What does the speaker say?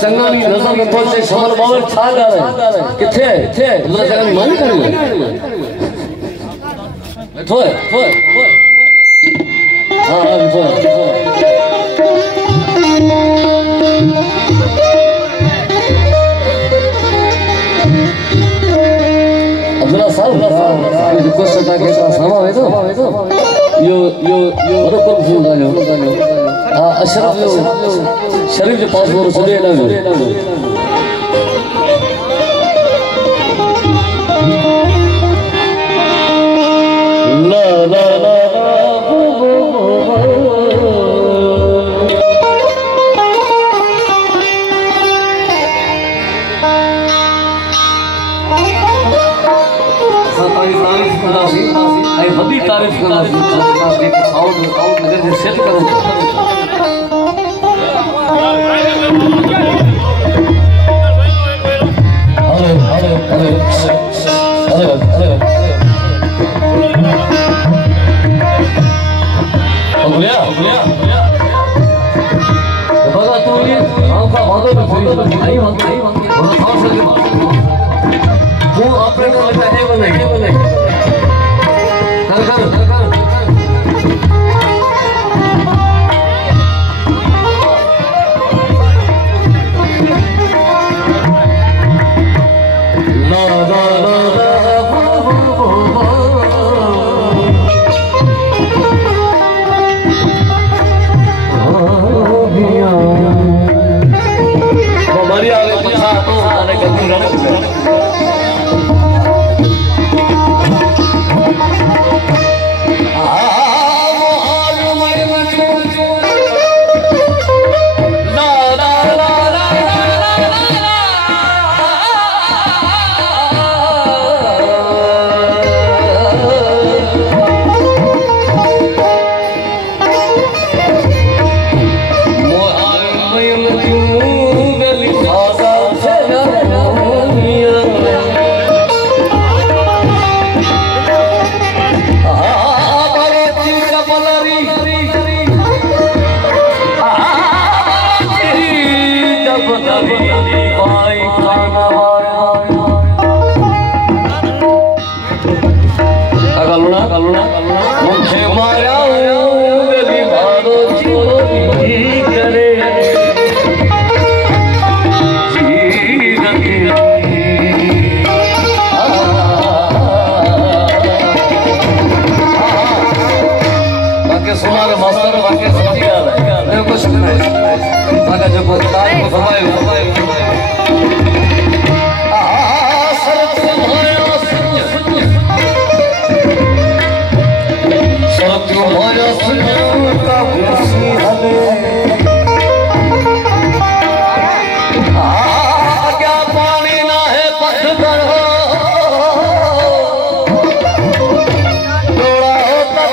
चंगानी नजर में पहुंचे शमल बावर छा गावे किथे थे तुला चंगानी मान करे थोए हां थोए अब्दुल्ला साहब ये कुछ सता के सामा है तो यो बरोबर फूल गायो हां अशरफ जो शरीफ जो पास वो चले ना ला ला ला आई बड़ी तारीफ करना सी साउंड नगर से सेट करो अरे अगलिया बगा तू ये आंखा बादो में फिर आई बगा खाओ सके वो ऑपरेटर लगता है बोले कर ला ला ला हमारी आगे पछा तो आने का मुझे माया गली भारो चोरी करे बाकी सुनारे मास्टर बाकी सच्ची याद है मैं कुछ नहीं बाकी जो बोलता है वो फरमाए तुम्हारा सुनता खुशी हले आज्ञा पानी ना है पथ पर हो थोड़ा होता